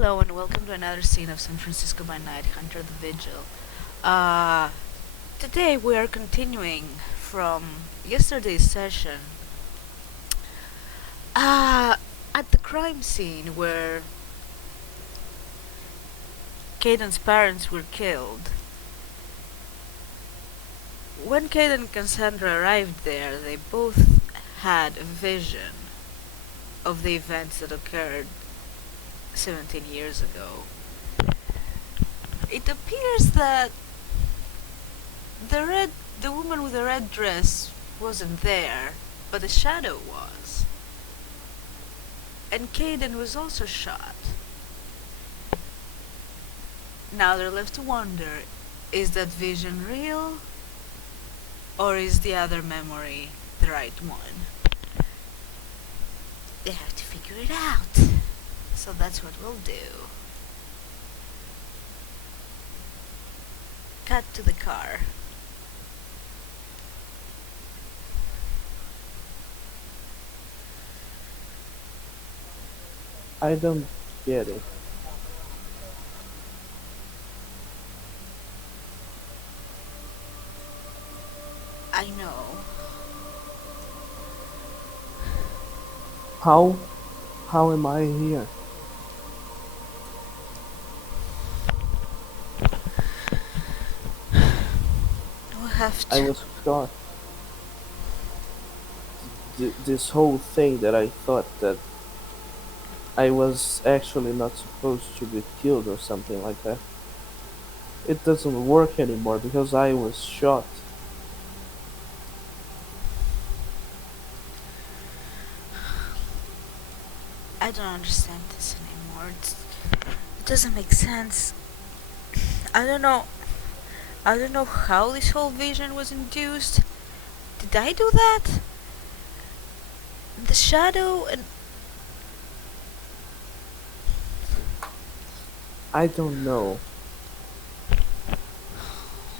Hello and welcome to another scene of San Francisco by Night, Hunter the Vigil. Uh, Today we are continuing from yesterday's session. Uh, at the crime scene where Caden's parents were killed. When Caden and Cassandra arrived there, they both had a vision of the events that occurred 17 years ago. It appears that the woman with the red dress wasn't there, but the shadow was. And Caden was also shot. Now they're left to wonder, is that vision real? Or is the other memory the right one? They have to figure it out. So that's what we'll do. Cut to the car. I don't get it. I know. How? How am I here? We'll have I to. was shot. This whole thing that I thought that I was actually not supposed to be killed or something like that. It doesn't work anymore because I was shot. I don't understand this anymore. It doesn't make sense. I don't know. I don't know how this whole vision was induced. Did I do that? The shadow and I don't know.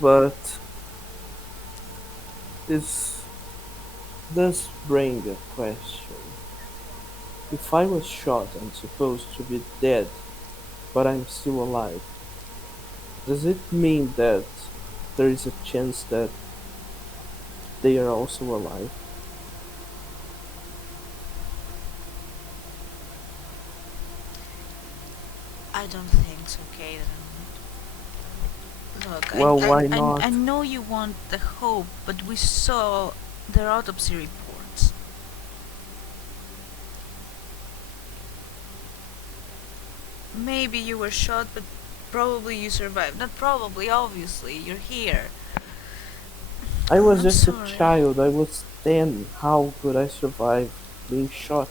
But this does bring a question. If I was shot and supposed to be dead, but I'm still alive, does it mean that there is a chance that they are also alive? I don't think so, Caden. Look, Well, why not? I know you want the hope, but we saw their autopsy reports. Maybe you were shot, but probably you survived. Not probably, obviously, you're here. I was I'm just a sorry. child. I was 10. How could I survive being shot?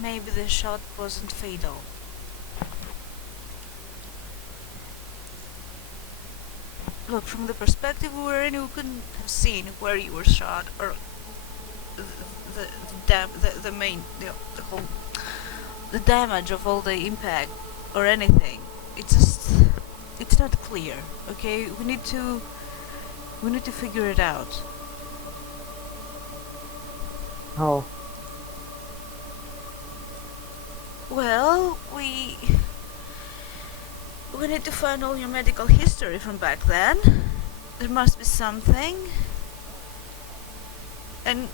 Maybe the shot wasn't fatal. Look, from the perspective we were in, we couldn't have seen where you were shot or the main the whole the damage of all the impact or anything. It's not clear. Okay, we need to figure it out. How? Well, we need to find all your medical history from back then. There must be something. And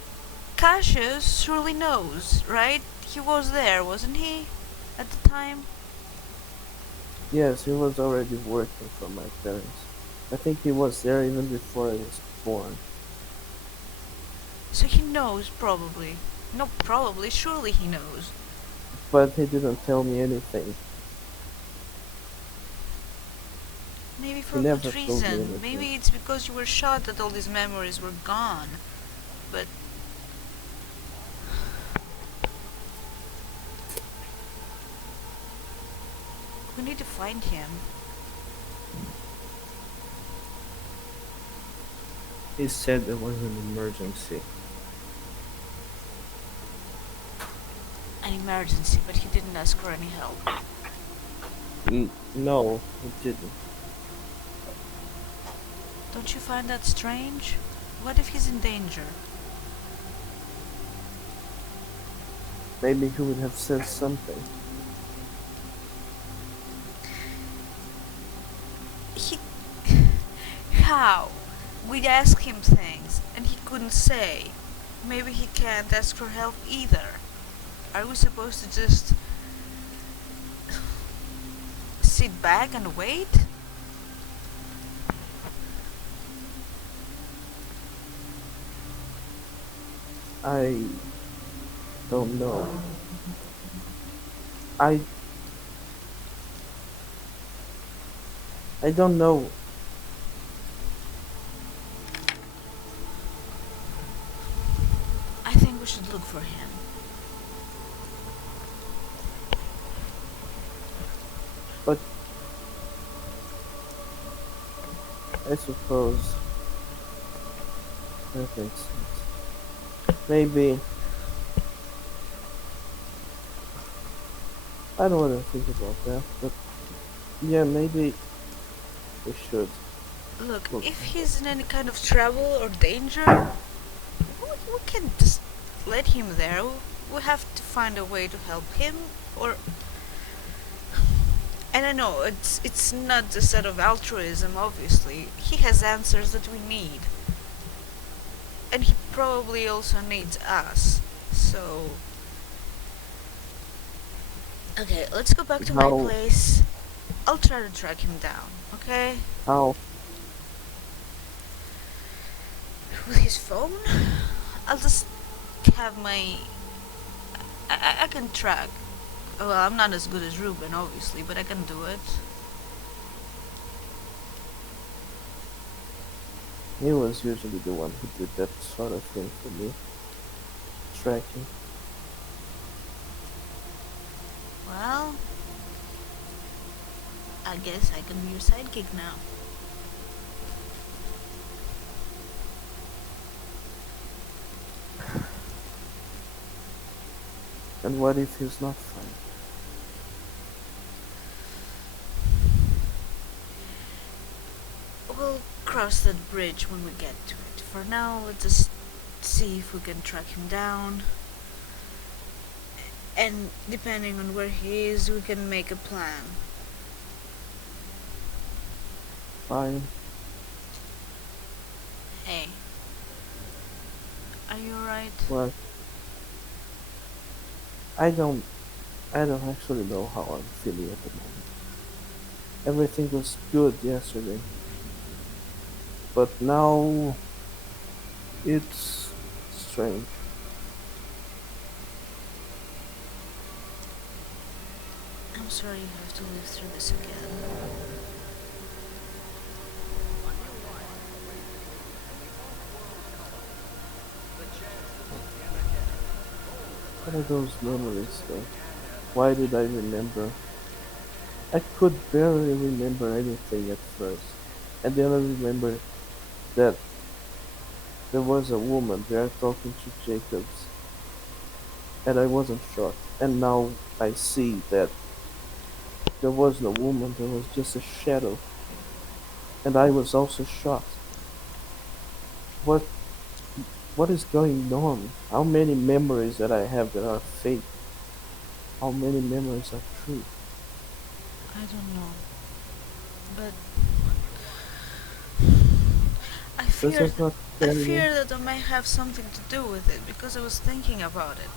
Cassius surely knows, right? He was there, wasn't he? At the time? Yes, he was already working for my parents. I think he was there even before I was born. So he knows, probably. No, probably, surely he knows. But he didn't tell me anything. Maybe He for a never good told me reason. anything. Maybe it's because you were shot that all these memories were gone. But we need to find him. He said there was an emergency. An emergency, but he didn't ask for any help. No, he didn't. Don't you find that strange? What if he's in danger? Maybe he would have said something. He. How? We'd ask him things, and he couldn't say. Maybe he can't ask for help either. Are we supposed to just sit back and wait? I don't know. I I don't know. I think we should look for him. But I suppose that makes sense. Maybe I don't want to think about that, but yeah, maybe we should Look, look if for him. he's in any kind of trouble or danger, we can't just let him there. We have to find a way to help him, or. And I know it's not the sort of altruism. Obviously, he has answers that we need, and he probably also needs us. So, okay, let's go back to my How place. I'll try to track him down. Okay, how with his phone, I'll just have my. I can track. Well, I'm not as good as Ruben, obviously, but I can do it. he was usually the one who did that sort of thing for me, tracking. Well, I guess I can be your sidekick now. And what if he's not fine? We'll cross that bridge when we get to it. For now, let's just see if we can track him down. And depending on where he is, we can make a plan. Fine. Hey, are you alright? Well, I don't I don't actually know how I'm feeling at the moment. Everything was good yesterday, but now it's strange. I'm sorry you have to live through this again. What are those memories though? Why did I remember? I could barely remember anything at first. And then I remember that there was a woman there talking to Jacobs, and I wasn't shocked. And now I see that there was no woman, there was just a shadow, and I was also shocked. What what is going on? How many memories that I have that are fake? How many memories are true? I don't know, but I Does fear that not I scare you? fear that I may have something to do with it because I was thinking about it.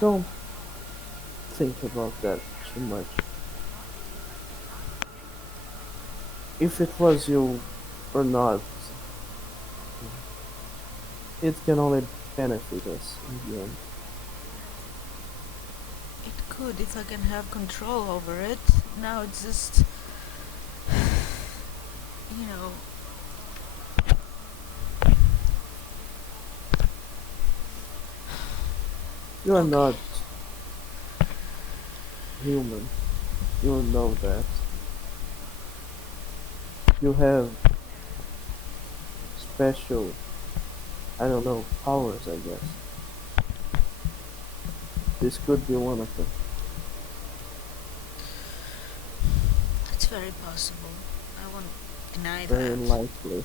Don't think about that too much. If it was you or not, it can only benefit us in the end. It could if I can have control over it. Now it's just, you know, You are okay. not human. You know that. You have special, I don't know, powers, I guess. This could be one of them. It's very possible. I won't deny Very that. likely.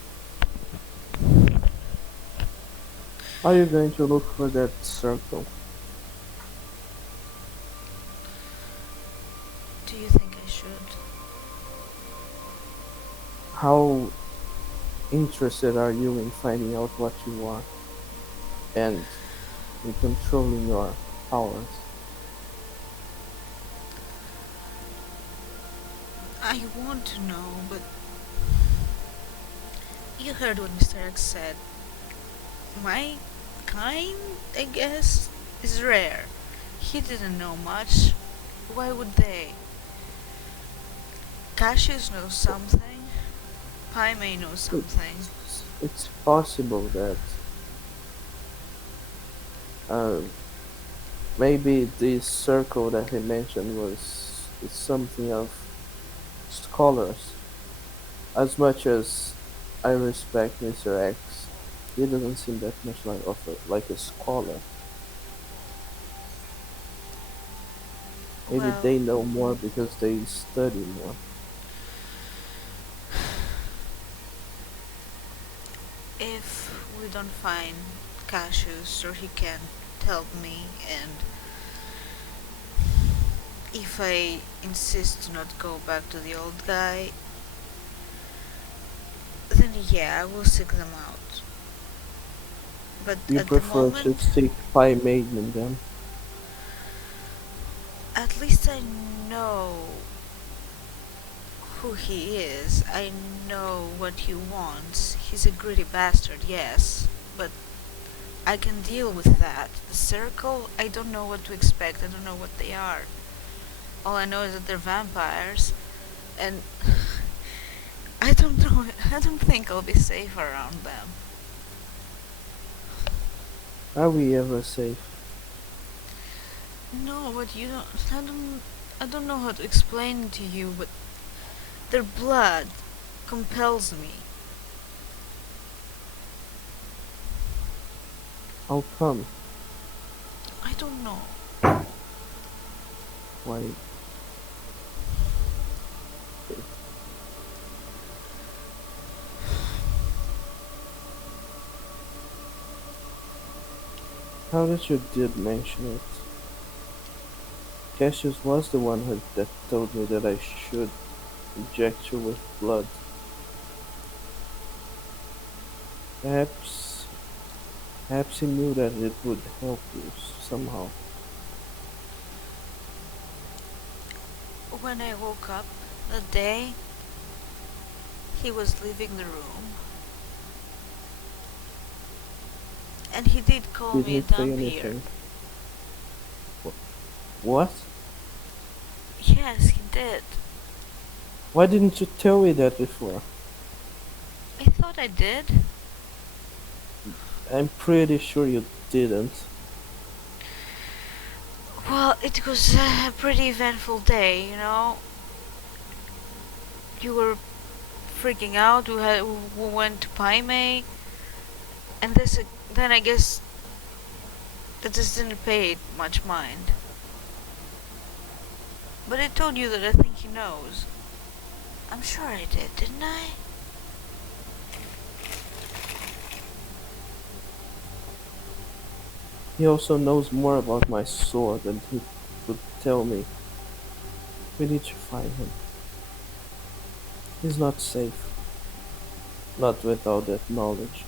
Are you going to look for that circle? Do you think I should? How interested are you in finding out what you are and in controlling your powers? I want to know, but you heard what Mr. X said. My kind, I guess, is rare. He didn't know much. Why would they? Cassius knows something. Pai may know something. It's possible that uh, maybe this circle that he mentioned was is something of scholars. As much as I respect Mr. X, he doesn't seem that much like a scholar. Maybe Well, they know more because they study more. if we don't find Cassius or he can't help me, and if I insist to not go back to the old guy, then yeah, I will seek them out. But You at the prefer to moment, seek Pi Maiden then? at least I know who he is. I know what he wants. He's a greedy bastard, yes, but I can deal with that. The circle, I don't know what to expect. I don't know what they are. All I know is that they're vampires, and I don't know. I don't think I'll be safe around them. Are we ever safe? No, but you don't. I don't know how to explain it to you, but their blood compels me. How come? I don't know. Why? Now that you did mention it, Cassius was the one that told me that I should inject you with blood. Perhaps, perhaps he knew that it would help you somehow. When I woke up the day he was leaving the room, and he did call Did me a he say dumb here. anything? What? Yes, he did. Why didn't you tell me that before? I thought I did. I'm pretty sure you didn't. Well, it was a pretty eventful day, you know. You were freaking out. We went to Paime, and then I guess that just didn't pay it much mind. But I told you that I think he knows. I'm sure I did, didn't I? He also knows more about my sword than he would tell me. We need to find him. He's not safe. Not without that knowledge.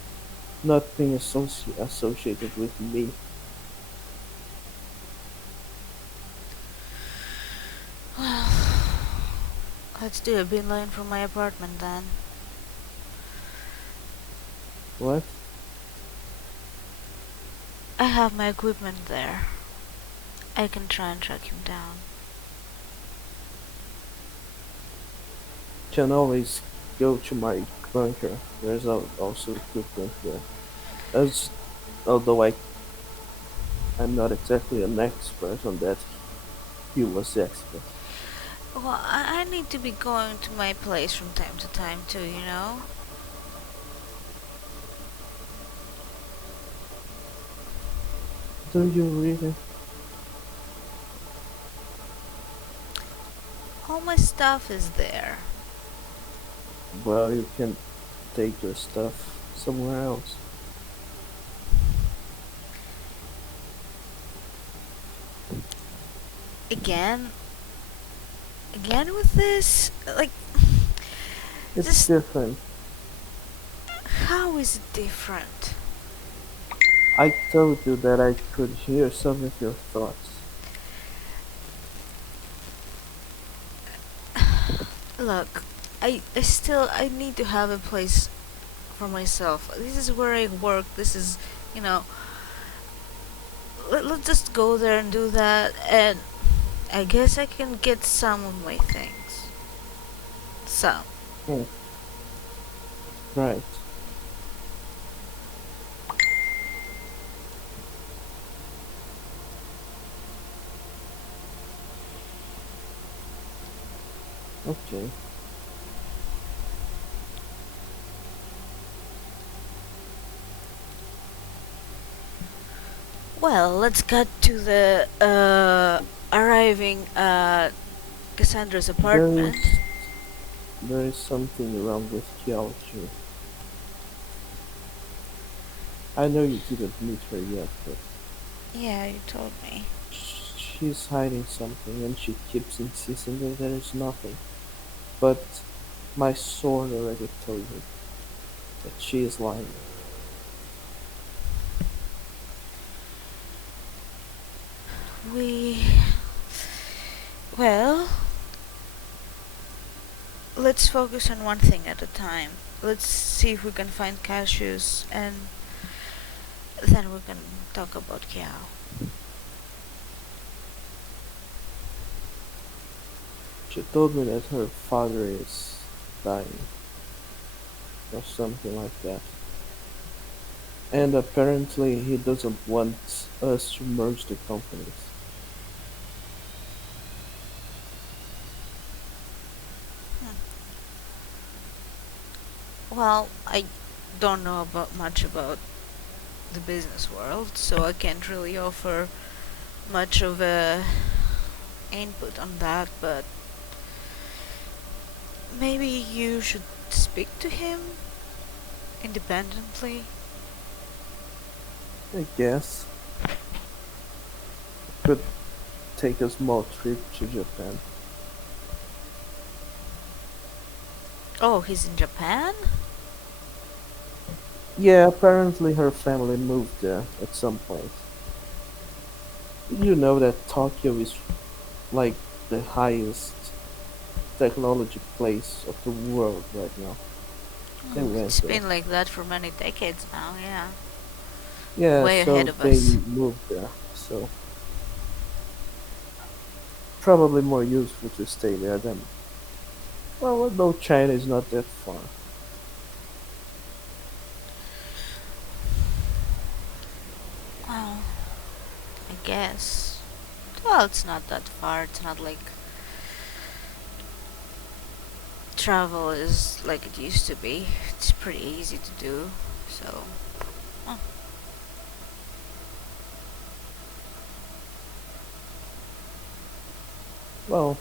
Not being associated with me. Well, let's do a beeline from my apartment then. What? I have my equipment there. I can try and track him down. Can always go to my bunker. There's also equipment there. As although I'm not exactly an expert on that, he was the expert. Well, I need to be going to my place from time to time too, you know? Do you really? All my stuff is there. Well, you can take your stuff somewhere else. Again, again with this? Like, It's just different. how is it different? I told you that I could hear some of your thoughts. Look, I need to have a place for myself. This is where I work. This is, you know, let's just go there and do that, and I guess I can get some of my things. Some. Hmm, right. Okay. Well, let's cut to the arriving at Cassandra's There apartment. is there is something wrong with Kiaoju. I know you didn't meet her yet, but Yeah, you told me. she's hiding something and she keeps insisting that there is nothing. But my sword already told me that she is lying. We. Well, let's focus on one thing at a time. Let's see if we can find Cassius, and then we can talk about Kiao. She told me that her father is dying or something like that. And apparently he doesn't want us to merge the companies. Hmm. Well, I don't know about much about the business world, so I can't really offer much of a input on that, but maybe you should speak to him independently. I guess could take a small trip to Japan. Oh, he's in Japan? Yeah, apparently her family moved there at some point. You know that Tokyo is like the highest technology place of the world right now. They Oh, went it's there. been like that for many decades now, yeah. Yeah, Way ahead so of they us. moved there. So probably more useful to stay there than. Well, although China is not that far. Well, I guess. Well, it's not that far. It's not like travel is like it used to be. It's pretty easy to do. So, oh, Well,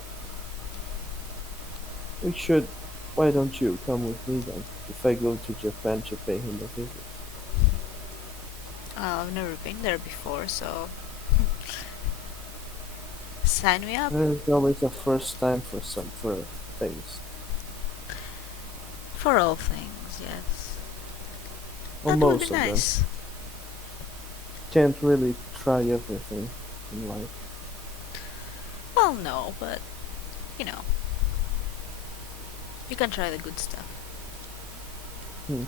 we should. Why don't you come with me then? If I go to Japan to pay him a visit. I've never been there before, so sign me up There's always a first time for things. for all things. Yes, Or that would be most of them. nice. Can't really try everything in life. Well, no, but you know, you can try the good stuff. Hmm.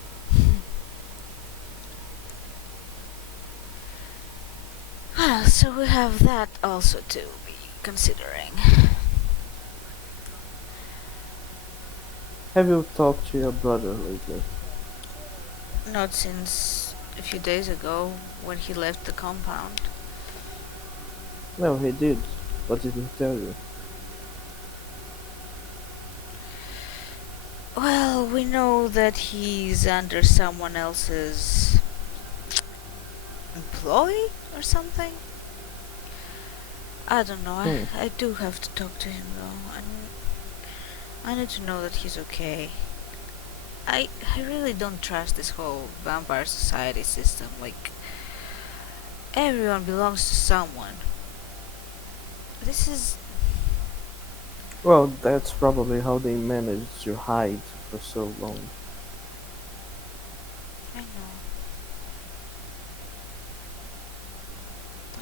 Well, so we have that also to be considering. Have you talked to your brother lately? Not since a few days ago when he left the compound. No, he did. What did he tell you? Well, we know that he's under someone else's employ or something. I don't know. Hmm. I do have to talk to him though. I need to know that he's okay. I really don't trust this whole vampire society system. Like everyone belongs to someone. This is... Well, that's probably how they managed to hide for so long. I know.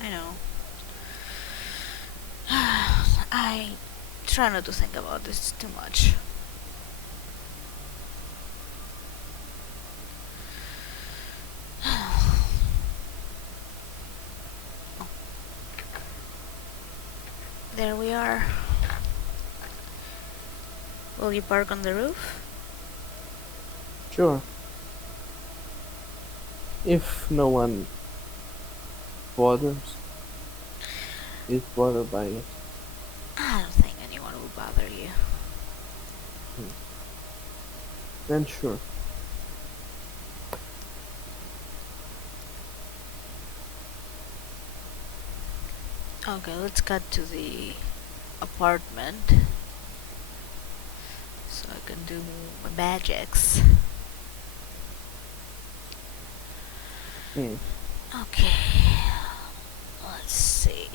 I know. I try not to think about this too much. There we are. Will you park on the roof? Sure, if no one bothers, is bothered by it. I don't think anyone will bother you. Hmm. Then sure. Okay, let's cut to the apartment so I can do my magics. Hmm. Okay, let's see.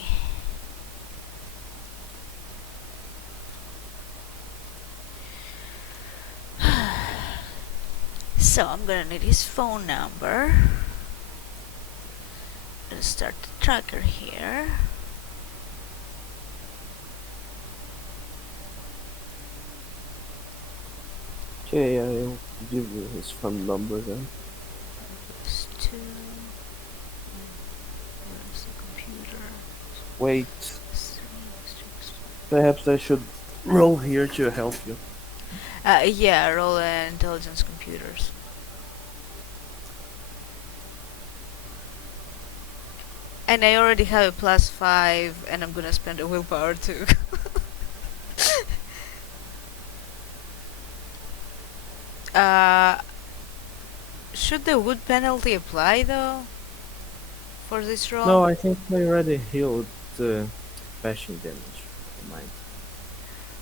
So I'm gonna need his phone number. Gonna start the tracker here. Okay, I'll give you his phone number then. There's two. Where's the computer? Wait, Three, six. perhaps I should roll here to help you. Yeah, roll intelligence computers. And I already have a +5, and I'm gonna spend a willpower too. uh, should the wood penalty apply though for this roll? No, I think I already healed the bashing damage. Never mind.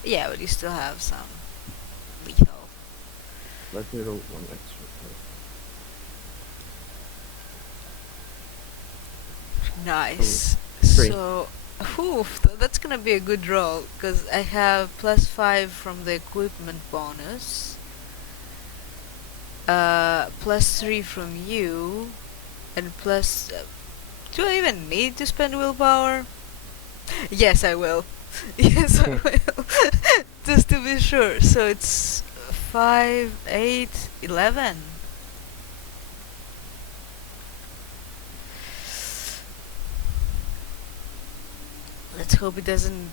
Yeah, but you still have some lethal. Let me roll one extra. Oh, Nice. three. So, that's gonna be a good roll because I have +5 from the equipment bonus, +3 from you, and plus. Do I even need to spend willpower? Yes, I will. Yes, I will. Just to be sure. So it's 5, 8, 11. Let's hope it doesn't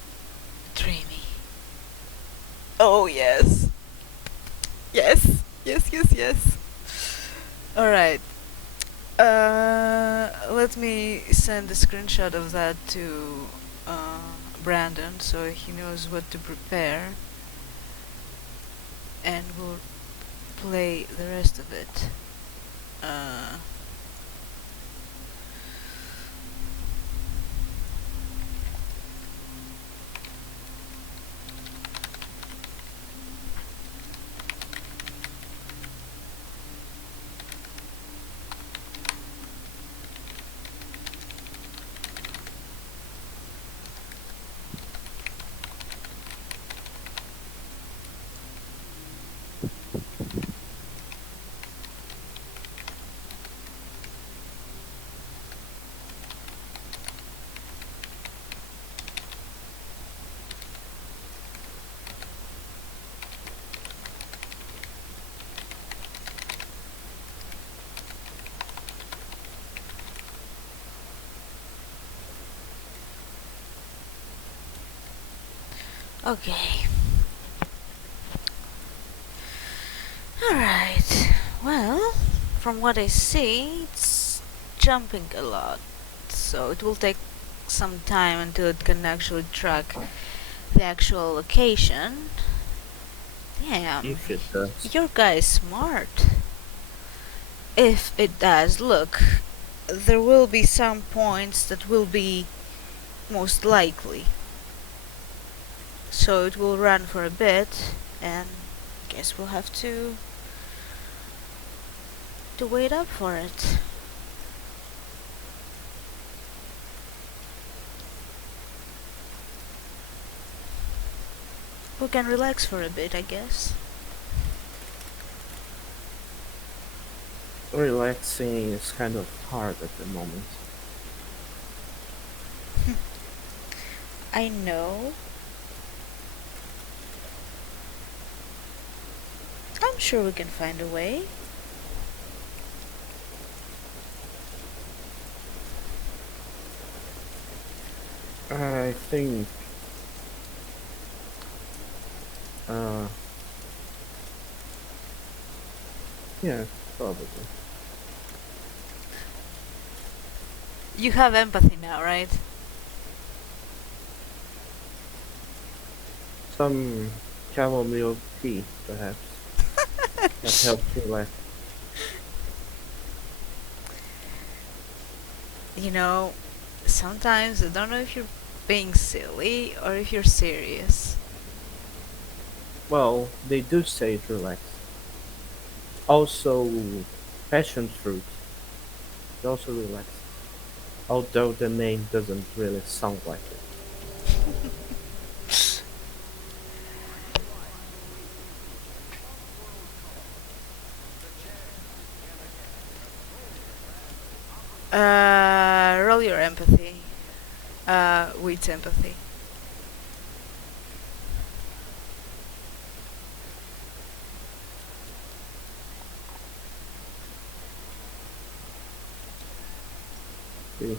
betray me. Oh, yes. Yes. Yes, yes, yes. Alright. Let me send a screenshot of that to Brandon so he knows what to prepare. And we'll play the rest of it. Uh, okay. Alright. Well, from what I see, it's jumping a lot. So it will take some time until it can actually track the actual location. Damn, If it does. your guy is smart. If it does, look, there will be some points that will be most likely. So it will run for a bit, and guess we'll have to wait up for it. We can relax for a bit, I guess. Relaxing is kind of hard at the moment. I know. I'm sure we can find a way. I think, uh, yeah, probably. You have empathy now, right? Some chamomile tea, perhaps, that helps relax. You know, sometimes I don't know if you're being silly or if you're serious. Well, they do say it relax. Also, passion fruit it also relaxes. Although the name doesn't really sound like it. Roll your empathy. With empathy. Okay.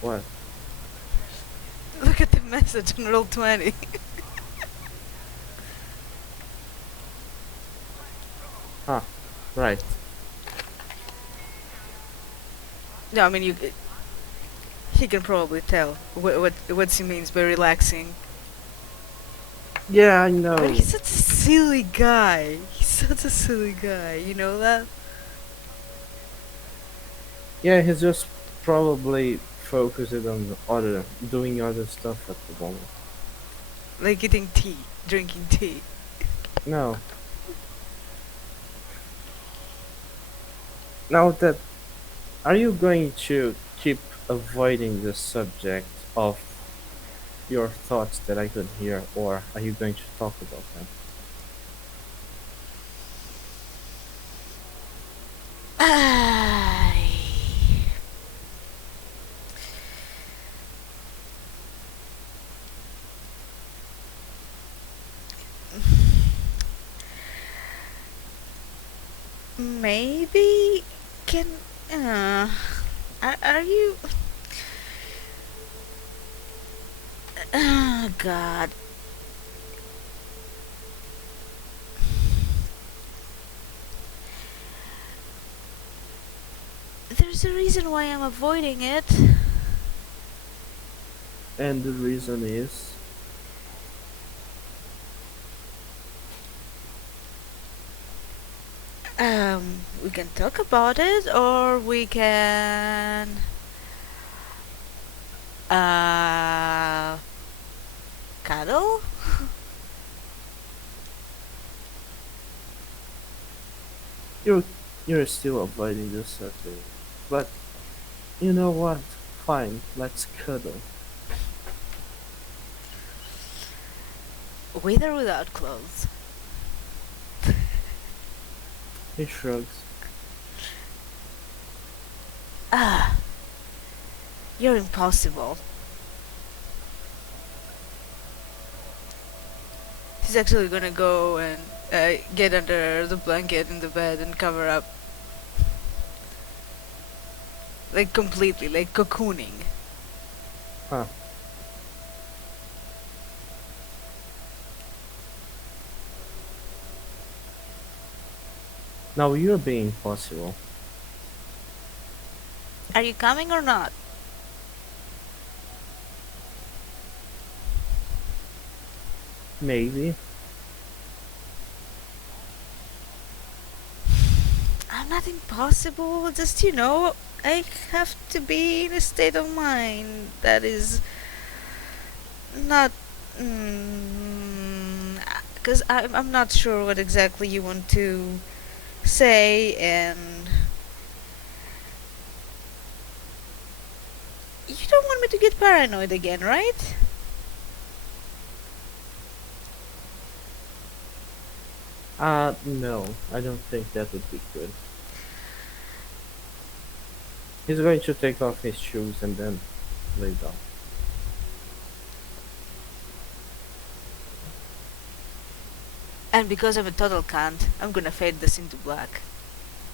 What? Look at the message on roll 20. Ah, right. No, I mean you. He can probably tell what he means by relaxing. Yeah, I But know. he's such a silly guy. He's such a silly guy. You know that? Yeah, he's just probably focused on doing other stuff at the moment. Like eating tea, drinking tea. No. Now that, are you going to keep avoiding the subject of your thoughts that I could hear, or are you going to talk about them? Ay. Maybe can. Uh, are you? Oh God. There's a reason why I'm avoiding it. And the reason is, We can talk about it, or we can uh cuddle. you're you're still avoiding the subject. But you know what? Fine, let's cuddle. With or without clothes. He shrugs. Ah, you're impossible. He's actually gonna go and get under the blanket in the bed and cover up. Like completely, like cocooning. Huh. Now you're being possible. Are you coming or not? Maybe. I'm not impossible, just, you know, I have to be in a state of mind that is not. Because I'm not sure what exactly you want to say, and you don't want me to get paranoid again, right? No, I don't think that would be good. He's going to take off his shoes and then lay down. And because I'm a total cunt, I'm gonna fade this into black.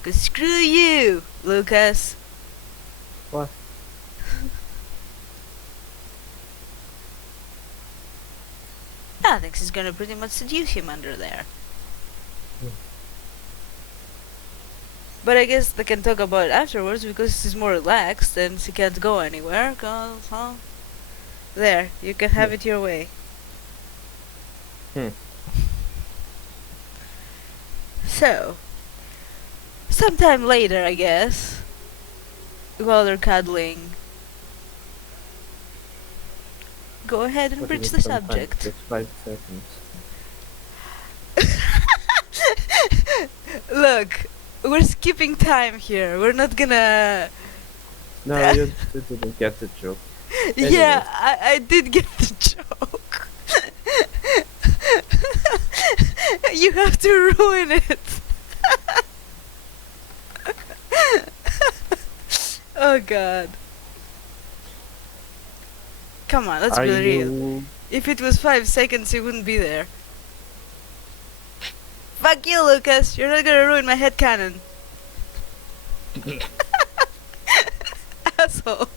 Cause screw you, Lucas. What? I think she's gonna pretty much seduce him under there. Hmm. But I guess they can talk about it afterwards because she's more relaxed and she can't go anywhere. Cause, huh? There, you can have Hmm. it your way. Hmm. So, sometime later, I guess, while they're cuddling, go ahead and What do you bridge mean the sometimes? subject. Just 5 seconds. Look, we're skipping time here. We're not gonna. No, you didn't get the joke. Yeah, Anyways, I did get the joke. You have to ruin it. Oh god. Come on, let's are be real. you? If it was 5 seconds, you wouldn't be there. Fuck you, Lucas. You're not gonna ruin my headcanon. Asshole.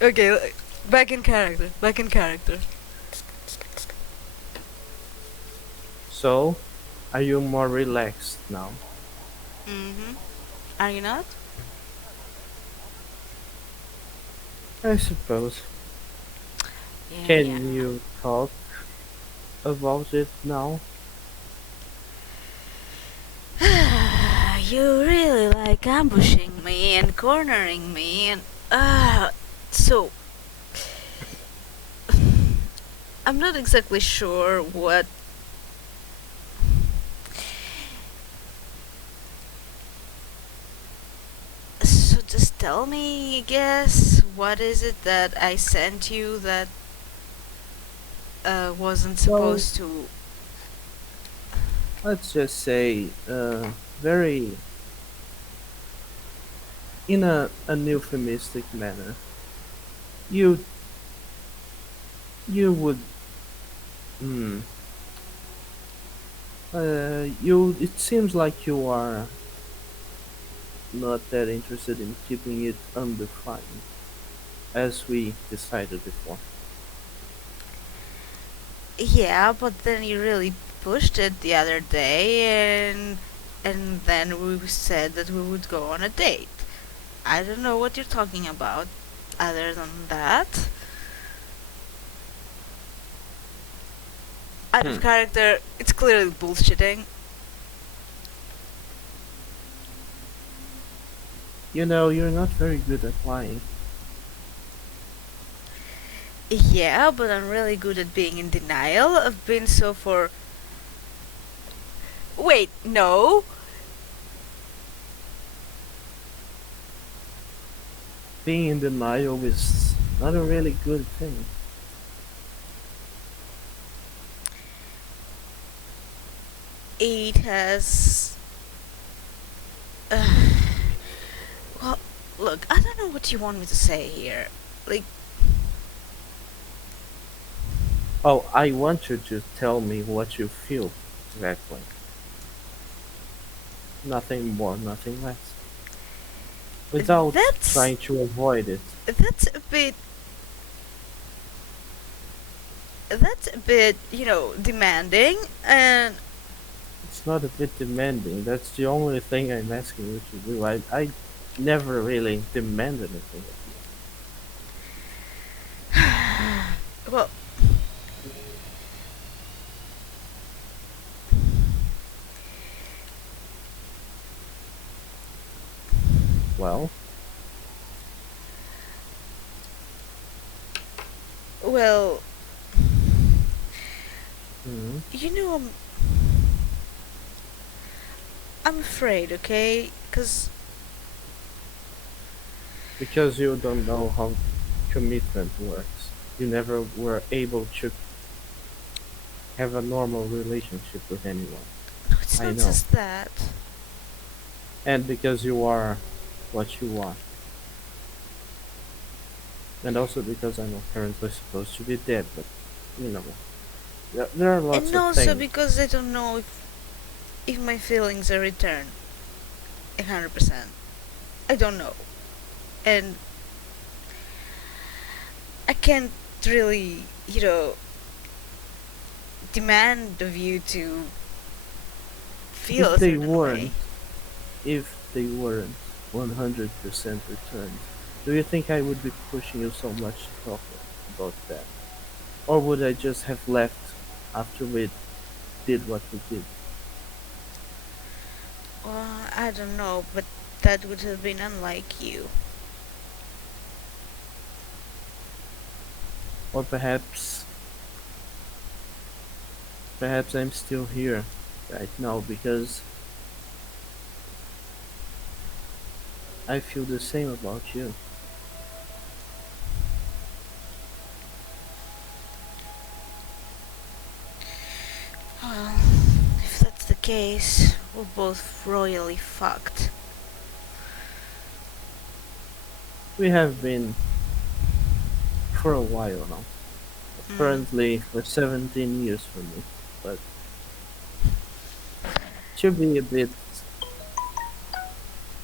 Okay, back in character. Back in character. So, are you more relaxed now? Mm-hmm. Are you not? I suppose. Yeah. Can you talk about it now? You really like ambushing me and cornering me and so I'm not exactly sure what so just tell me, I guess, what is it that I sent you that wasn't Well, supposed to. let's just say, very in an euphemistic manner. You you would hmm, you it seems like you are not that interested in keeping it undefined, as we decided before. Yeah, but then you really pushed it the other day, and then we said that we would go on a date. I don't know what you're talking about. Other than that, out of Hmm. character, it's clearly bullshitting. You know, you're not very good at lying. Yeah, but I'm really good at being in denial. I've been so for. Wait, no. Being in denial is not a really good thing. It has. Well, look, I don't know what you want me to say here. Like, Oh, I want you to tell me what you feel exactly. Nothing more, nothing less. Without that's. trying to avoid it. That's a bit. That's a bit, demanding, and It's not a bit demanding. That's the only thing I'm asking you to do. I never really demand anything of you. well, Well, Well, mhm, you know, I'm afraid, okay? Because because you don't know how commitment works. You never were able to have a normal relationship with anyone. no, it's I not know. just that. And because you are what you are. And also because I'm apparently supposed to be dead, but you know, there are lots And of also things. because I don't know if my feelings are returned 100%. I don't know. And I can't really, demand of you to feel If a they certain way. weren't, if they weren't 100% returned, do you think I would be pushing you so much to talk about that? Or would I just have left after we did what we did? Well, I don't know, but that would have been unlike you. Or perhaps I'm still here right now because I feel the same about you. Well, if that's the case, we're both royally fucked. We have been for a while now. Mm. Apparently for 17 years for me. But to be a bit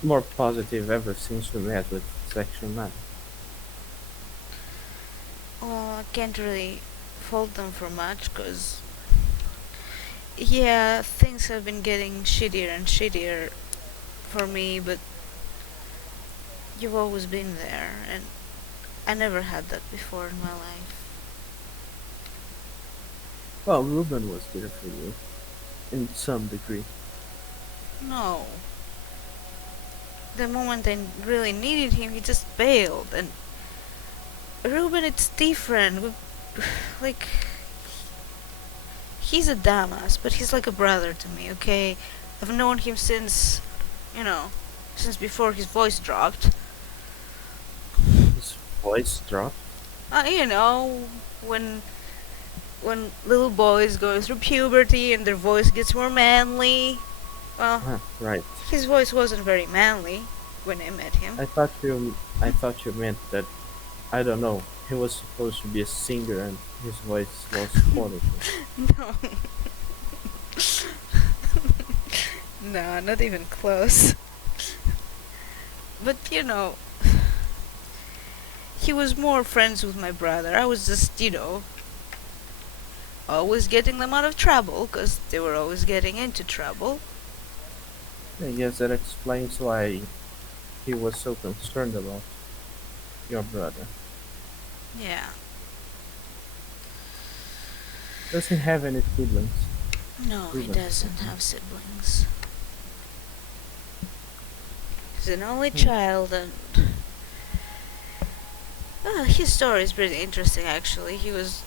more positive ever since we met with Section 9. Well, I can't really fault them for much, because, yeah, things have been getting shittier and shittier for me, but you've always been there, and I never had that before in my life. Well, Ruben was there for you, in some degree. No. The moment I really needed him, he just bailed, and Ruben, it's different. Like, he's a dumbass, but he's like a brother to me, okay? I've known him since, you know, since before his voice dropped. His voice dropped. You know, when when little boys go through puberty and their voice gets more manly. Well, Ah, right. his voice wasn't very manly when I met him. I thought you meant that, I don't know, he was supposed to be a singer and his voice lost quality. No, no, not even close. But he was more friends with my brother. I was just, always getting them out of trouble because they were always getting into trouble. I guess that explains why he was so concerned about your brother. Yeah. Does he have any siblings? No, he Ruben, I doesn't mean. have siblings. He's an only Hmm. child, and his story is pretty interesting actually. He was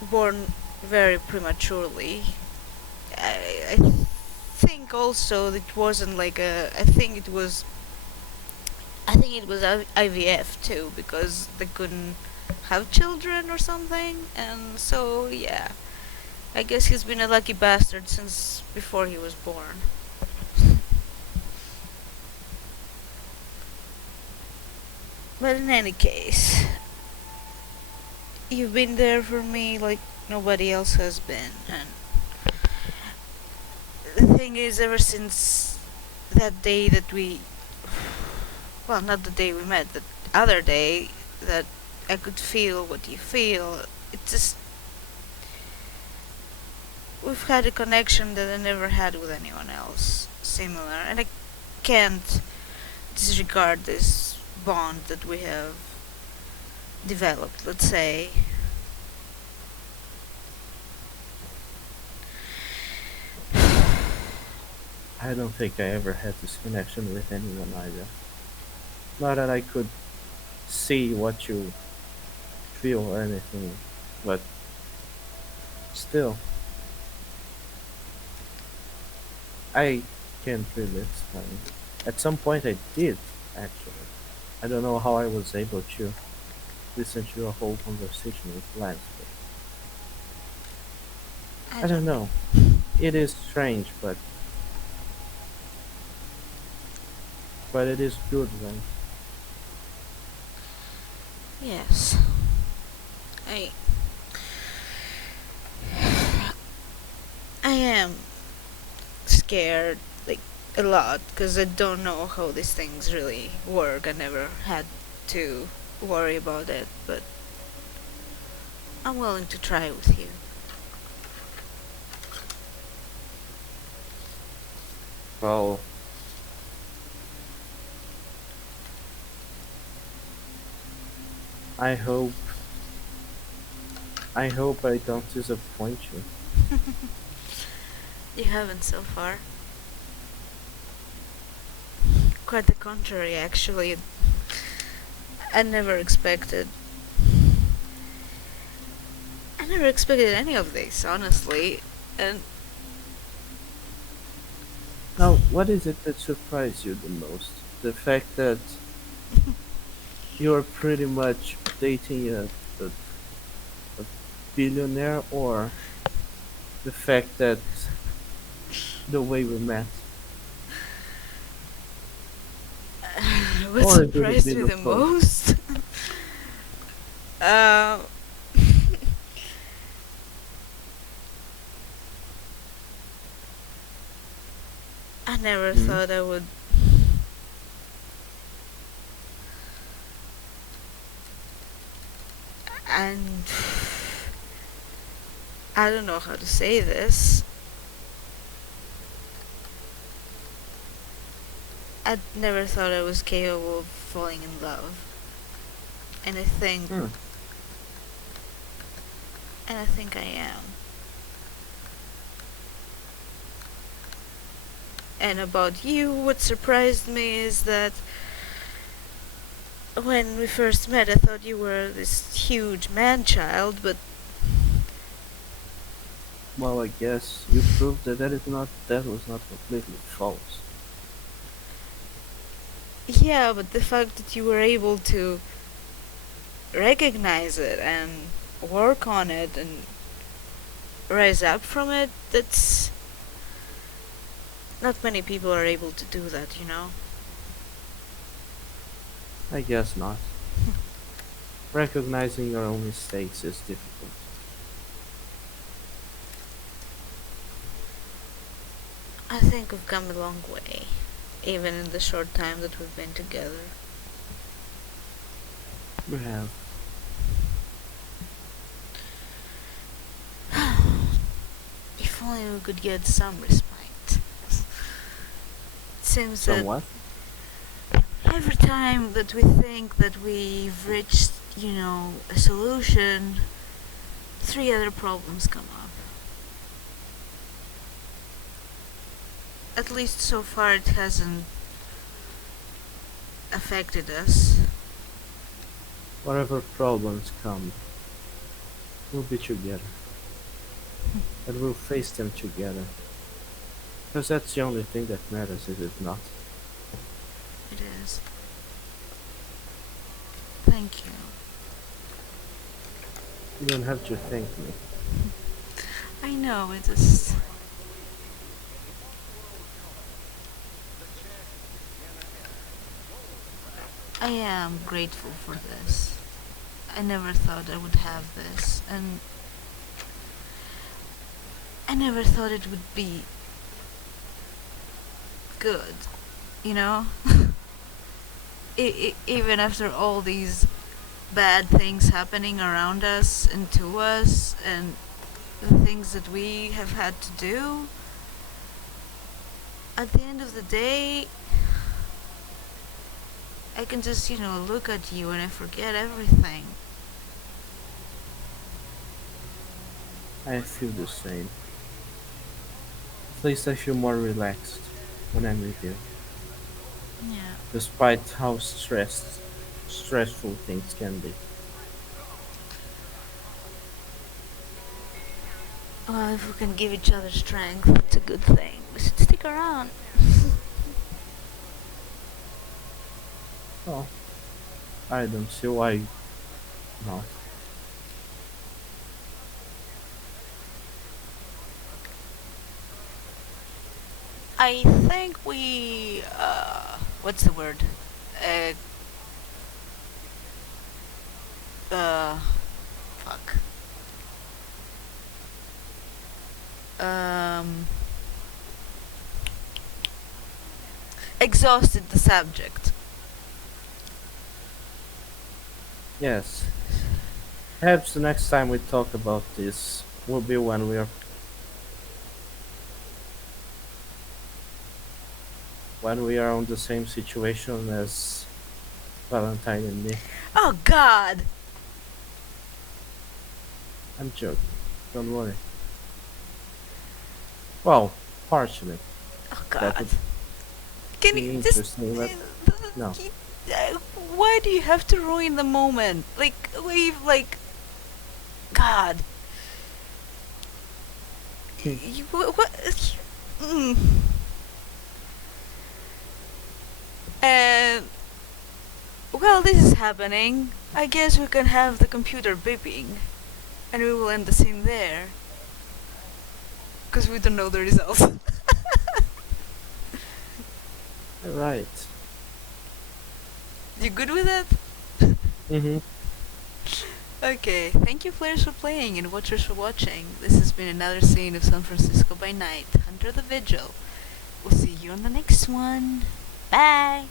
born very prematurely. I think also it wasn't like a. I think it was. I think it was IVF too, because they couldn't have children or something, and so yeah. I guess he's been a lucky bastard since before he was born. But in any case, you've been there for me like nobody else has been, and the thing is, ever since that day that we, well, not the day we met, the other day that I could feel what you feel, it just, we've had a connection that I never had with anyone else similar, and I can't disregard this bond that we have developed, let's say. I don't think I ever had this connection with anyone either. Not that I could see what you feel or anything, but still, I can't really explain. At some point, I did, actually. I don't know how I was able to listen to a whole conversation with Lance, but I I don't don't know. know. It is strange, but it is good, right? Yes. I I am scared, like, a lot, because I don't know how these things really work. I never had to worry about it, but I'm willing to try with you. Well, I hope I hope I don't disappoint you. You haven't so far. Quite the contrary, actually. I never expected. I never expected any of this, honestly. And Now, what is it that surprised you the most? The fact that you're pretty much dating a billionaire, or the fact that the way we met, what or is it a surprised bit me of the both? most? uh, I never Hmm? thought I would. And I don't know how to say this. I never thought I was capable of falling in love. And I think. Hmm. And I think I am. And about you, what surprised me is that when we first met, I thought you were this huge man child, but Well, I guess you proved that was not completely false. yeah, but the fact that you were able to recognize it and work on it and rise up from it, that's not many people are able to do that, you know? I guess not. Recognizing your own mistakes is difficult. I think we've come a long way, even in the short time that we've been together. We have. If only we could get some respite. It seems that Somewhat. every time that we think that we've reached, a solution, three other problems come up. At least so far it hasn't affected us. Whatever problems come, we'll be together. And we'll face them together. Because that's the only thing that matters, is it not? It is. Thank you. You don't have to thank me. I know, it is. I am grateful for this. I never thought I would have this, and I never thought it would be good, you know? Even after all these bad things happening around us and to us, and the things that we have had to do, at the end of the day, I can just, look at you and I forget everything. I feel the same. At least I feel more relaxed when I'm with you. Yeah. despite how stressful things can be. Well, if we can give each other strength, it's a good thing. We should stick around. Well, I don't see why not. I think what's the word? Uh, uh, fuck. Um, exhausted the subject. Yes, perhaps the next time we talk about this will be when we are on the same situation as Valentine and me. Oh God! I'm joking. Don't worry. Well, partially. Oh That God! would Can be you just? interesting, but no. Why do you have to ruin the moment? Like, leave, like, God. Hmm. What? Mm. And well, this is happening. I guess we can have the computer beeping, and we will end the scene there, because we don't know the results. Right. You good with that? Mm-hmm. Okay, thank you players for playing and watchers for watching. This has been another scene of San Francisco by Night, Hunter the Vigil. We'll see you on the next one. Bye!